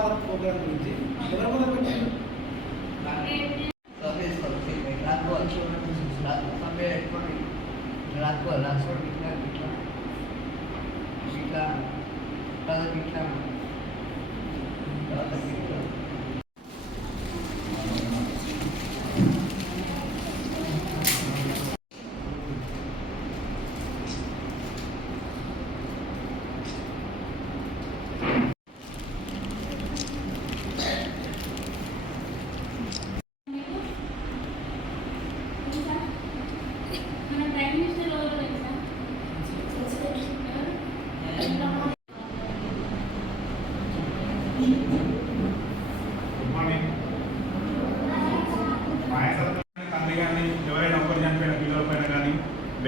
Programme గురించి ఎవరు మొదలు పెట్టారు Habis kalau lagu aku lagu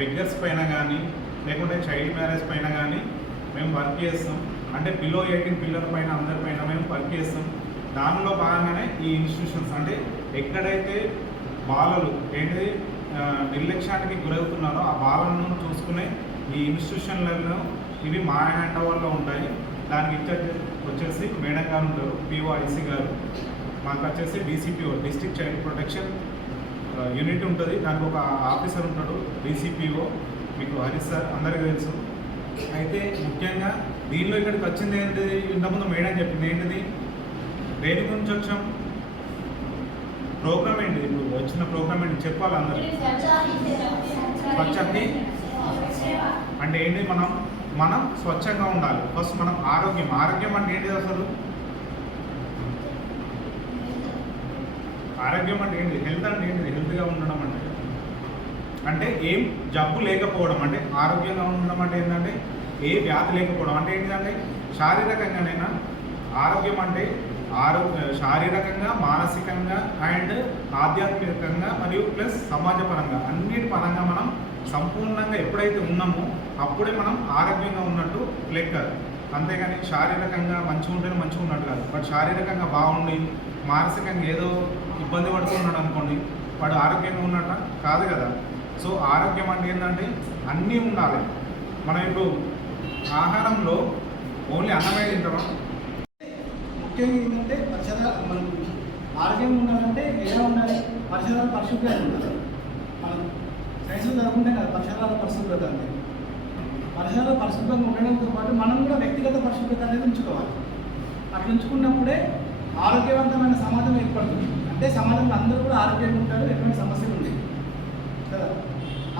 Beggars పైన కానీ లేకుంటే చైల్డ్ మ్యారేజ్ పైన కానీ మేము వర్క్ చేస్తాం. అంటే బిలో ఎయిటీన్ పిల్లల పైన అందరి పైన మేము వర్క్ చేస్తాం. దానిలో భాగంగానే ఈ ఇన్స్టిట్యూషన్స్ అంటే ఎక్కడైతే బాలలు ఏంటి నిర్లక్ష్యానికి గురవుతున్నారో ఆ బాలను చూసుకునే ఈ ఇన్స్టిట్యూషన్లలో ఇవి మా హ్యాండ్ ఓవర్లో ఉంటాయి. దానికి ఇన్ఛార్జ్ వచ్చేసి మేడం గారు ఉంటారు పిఓ ఐసీ గారు. మాకు వచ్చేసి DCPO district child protection unit ఉంటుంది. దానికి ఒక ఆఫీసర్ ఉంటాడు డీసీపీఓ మీకు హరీష్ సార్ అందరికీ తెలుసు. అయితే ముఖ్యంగా దీనిలో ఇక్కడికి వచ్చింది ఏంటిది? ఇంతకుముందు మేడం చెప్పింది ఏంటిది? దేని గురించి వచ్చాం? ప్రోగ్రామ్ ఏంటి? ఇప్పుడు వచ్చిన ప్రోగ్రామ్ ఏంటి? చెప్పాలి అందరూ? స్వచ్ఛంది. అంటే ఏంటి మనం? మనం స్వచ్ఛంగా ఉండాలి. ఫస్ట్ మనం ఆరోగ్యం. ఆరోగ్యం అంటే ఏంటి అసలు? ఆరోగ్యం అంటే ఏంటి? హెల్త్ అంటే ఏంటిది హెల్త్గా ఉండడం అంటే. అంటే ఏం జబ్బు లేకపోవడం అంటే ఆరోగ్యంగా ఉండడం అంటే ఏంటంటే ఏ వ్యాధి లేకపోవడం అంటే ఏంటంటే శారీరకంగానైనా ఆరోగ్యం అంటే ఆరోగ్య శారీరకంగా మానసికంగా అండ్ ఆధ్యాత్మికంగా మరియు ప్లస్ సమాజపరంగా అన్నిటి పరంగా మనం సంపూర్ణంగా ఎప్పుడైతే ఉన్నామో అప్పుడే మనం ఆరోగ్యంగా ఉన్నట్టు లెక్క. అంతేగాని శారీరకంగా మంచిగా ఉంటేనే మంచిగా ఉన్నట్టు కాదు. బట్ శారీరకంగా బాగుండి మానసికంగా ఏదో ఇబ్బంది పడుతున్నాడు అనుకోండి వాడు ఆరోగ్యంగా ఉన్నట్ట కాదు కదా. సో ఆరోగ్యం అంటే ఏంటంటే అన్నీ ఉండాలి. మనం ఇప్పుడు ఆహారంలో ఓన్లీ అన్నమే తింటాం ముఖ్యంగా ఏంటంటే పరిసరాలు మనం ఆరోగ్యంగా ఉండాలంటే ఎలా ఉండాలి? పరిసరాలు పరిశుభ్రంగా ఉండాలి. మనం సైన్స్ జరుగుతుంటే కదా పరిసరాల పరిశుభ్రత అంటే పరిసరాలు పరిశుభ్రంగా ఉండడంతో పాటు మనం కూడా వ్యక్తిగత పరిశుభ్రత అనేది ఉంచుకోవాలి. అట్లా ఉంచుకున్నప్పుడే ఆరోగ్యవంతమైన సమాజం ఏర్పడుతుంది. అంటే సమాజంలో అందరూ కూడా ఆరోగ్యంగా ఉంటారు ఎటువంటి సమస్యలు ఉండేవి. కదా?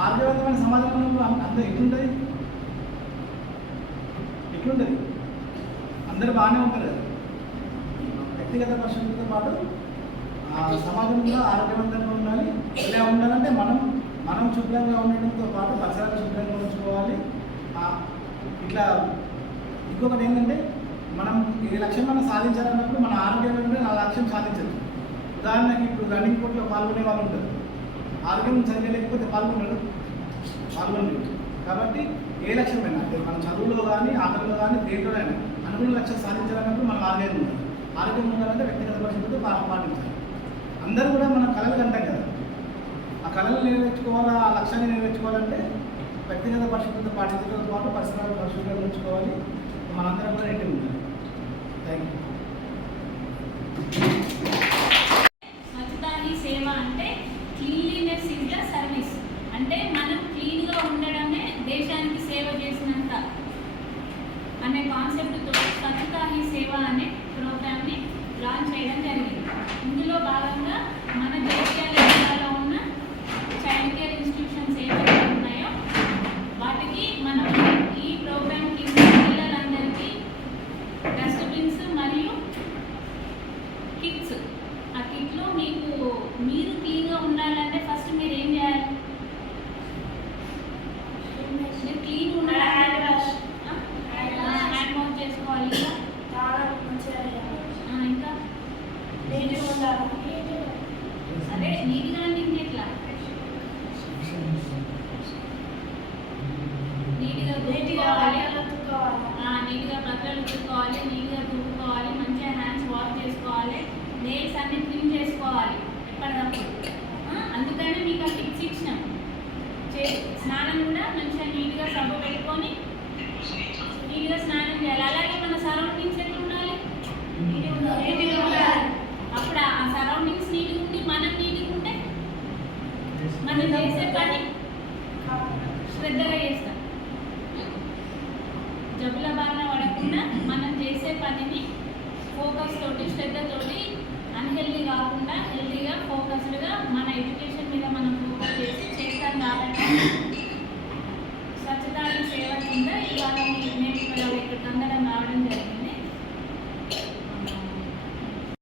ఆరోగ్యవంతమైన సమాజంలో అందరూ ఎట్లుంటుంది? ఎట్లుంటుంది? అందరూ బాగానే ఉంటారు కదా? వ్యక్తిగత పరిశుభ్రతతో పాటు సమాజం కూడా ఆరోగ్యవంతంగా ఉండాలి. ఇలా ఉండాలంటే మనం మనం శుభ్రంగా ఉండడంతో పాటు పరిసరాలు శుభ్రంగా ఉంచుకోవాలి. ఇట్లా ఇంకొకటి ఏంటంటే మనం ఏ లక్ష్యం మనం సాధించాలన్నప్పుడు మన ఆరోగ్యం ఏంటంటే ఆ లక్ష్యం సాధించదు ఉదాహరణకి ఇప్పుడు రన్నింగ్ పోటీలో పాల్గొనే వాళ్ళు ఉంటారు. ఆరోగ్యం సరిగ్గా లేకపోతే పాల్గొనరు. పాల్గొనలేదు కాబట్టి ఏ లక్ష్యమైనా అంటే మన చదువులో కానీ ఆటల్లో కానీ దేంట్లోనైనా అనుకున్న లక్ష్యం సాధించాలన్నప్పుడు మనం ఆరోగ్యం ఉండాలి. ఆరోగ్యం ఉండాలంటే వ్యక్తిగత పరిస్థితులతో పాటించాలి. అందరూ కూడా మన కళలు కంటాం కదా. ఆ కళలు నెరవేర్చుకోవాలా? ఆ లక్ష్యాన్ని నెరవేర్చుకోవాలంటే వ్యక్తిగత పరిశుభ్రత పాటించడంతో పాటు పరిసరాలు పరిశుభ్రంగా ఉంచుకోవాలి. మనందరం కూడా ఇంటి ఉండాలి. థ్యాంక్ యూ సేవ అంటే క్లీన్లీనెస్ ఇస్ ద సర్వీస్ అంటే మనం క్లీన్గా ఉండడమే దేశానికి సేవ చేసినంత. అనే కాన్సెప్ట్తో స్వచ్ఛతా హీ సేవ అనే ప్రోగ్రామ్ని లాంచ్ చేయడం జరిగింది. ఇందులో భాగంగా నీటిగా స్నానం చేయాలి. అలాగే మన సరౌండింగ్స్ ఎట్లా ఉండాలి? అప్పుడు ఆ సరౌండింగ్స్ నీటిగా ఉండి మనం నీటిగా ఉంటే మనం చేసే పని శ్రద్ధగా చేస్తాం. జబ్బుల బారిన పడకుండా మనం చేసే పనిని ఫోకస్ తోటి శ్రద్ధతోటి అన్హెల్దీ కాకుండా హెల్దీగా ఫోకస్డ్గా మన ఎడ్యుకేషన్ మీద మనం ఫోకస్ చేసి చేస్తాం కాబట్టి